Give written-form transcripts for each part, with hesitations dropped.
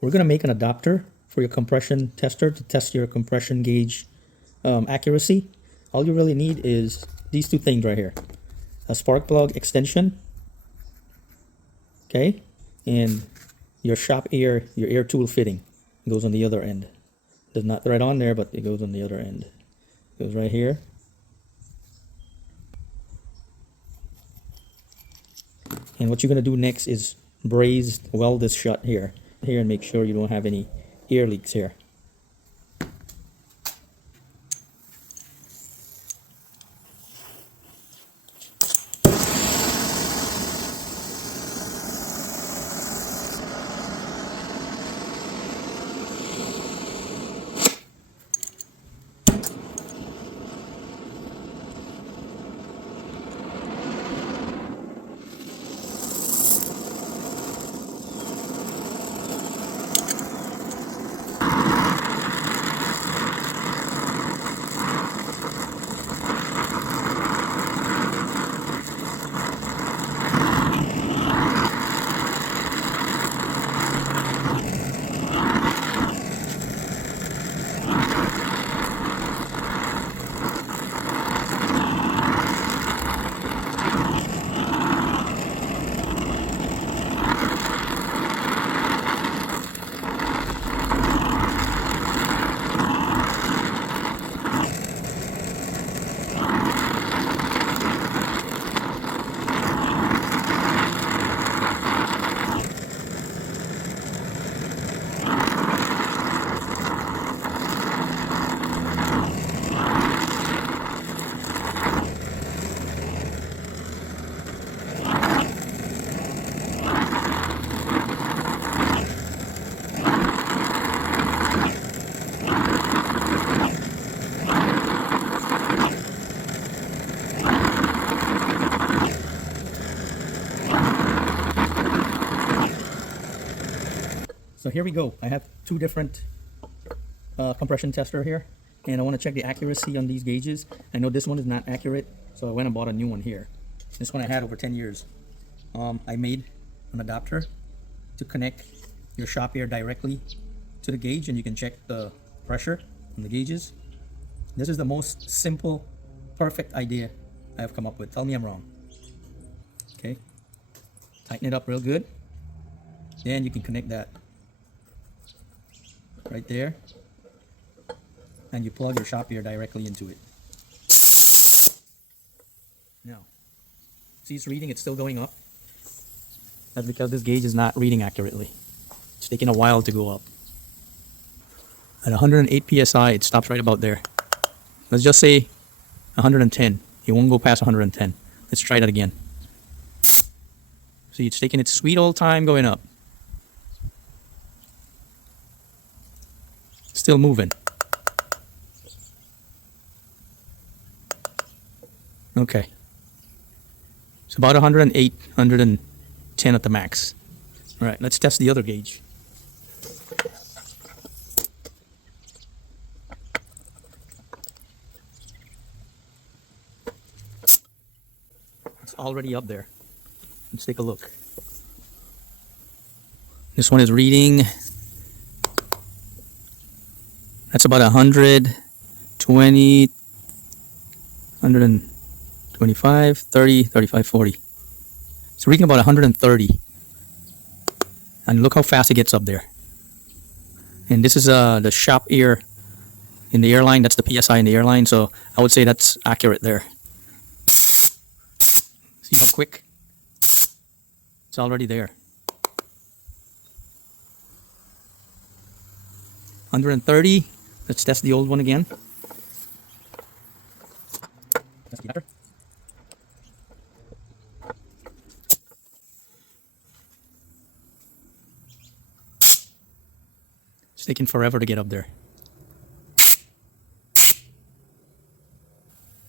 we're going to make an adapter for your compression tester to test your compression gauge accuracy. All you really need is these two things right here. A spark plug extension, okay, and your shop air, your air tool fitting goes on the other end. Does not right on there, but it goes on the other end. It goes right here. And what you're going to do next is braze weld this shut here and make sure you don't have any air leaks here. So here we go. I have two different compression tester here, and I want to check the accuracy on these gauges. I know this one is not accurate, so I went and bought a new one here. This one I had over 10 years. I made an adapter to connect your shop air directly to the gauge, and you can check the pressure on the gauges. This is the most simple, perfect idea I have come up with. Tell me I'm wrong. Okay, tighten it up real good. Then you can connect that right there, and you plug your shop air directly into it. Now, see it's reading, it's still going up. That's because this gauge is not reading accurately. It's taking a while to go up. At 108 psi, it stops right about there. Let's just say 110. It won't go past 110. Let's try that again. See, it's taking its sweet old time going up. Still moving. Okay. It's about 108, 110 at the max. All right, let's test the other gauge. It's already up there. Let's take a look. This one is reading. That's about 120, 125, 30, 35, 40. It's reading about 130. And look how fast it gets up there. And this is the shop air in the airline. That's the PSI in the airline. So I would say that's accurate there. See how quick? It's already there. 130. Let's test the old one again. Test the adapter. It's taking forever to get up there.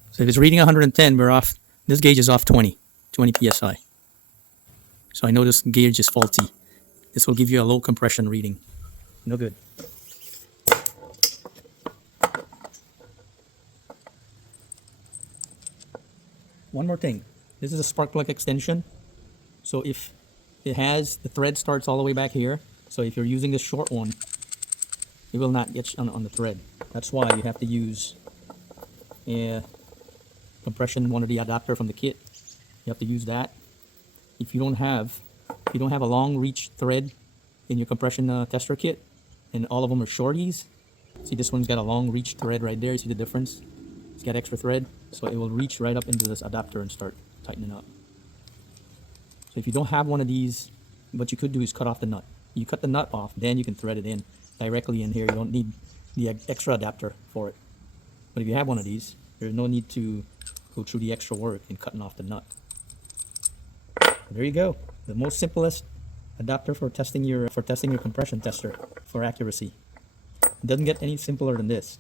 So if it's reading 110, we're off. This gauge is off 20 psi. So I know this gauge is faulty. This will give you a low compression reading. No good. One more thing. This is a spark plug extension. So if it has, the thread starts all the way back here, So if you're using this short one, it will not get on the thread. That's why you have to use a compression, one of the adapter from the kit. You have to use that. If you don't have a long reach thread in your compression tester kit, and all of them are shorties. See, this one's got a long reach thread right there. You see the difference? It's got extra thread, so it will reach right up into this adapter and start tightening up. So if you don't have one of these, what you could do is cut off the nut. You cut the nut off, then you can thread it in directly in here. You don't need the extra adapter for it. But if you have one of these, there's no need to go through the extra work in cutting off the nut. There you go. The most simplest adapter for testing your compression tester for accuracy. It doesn't get any simpler than this.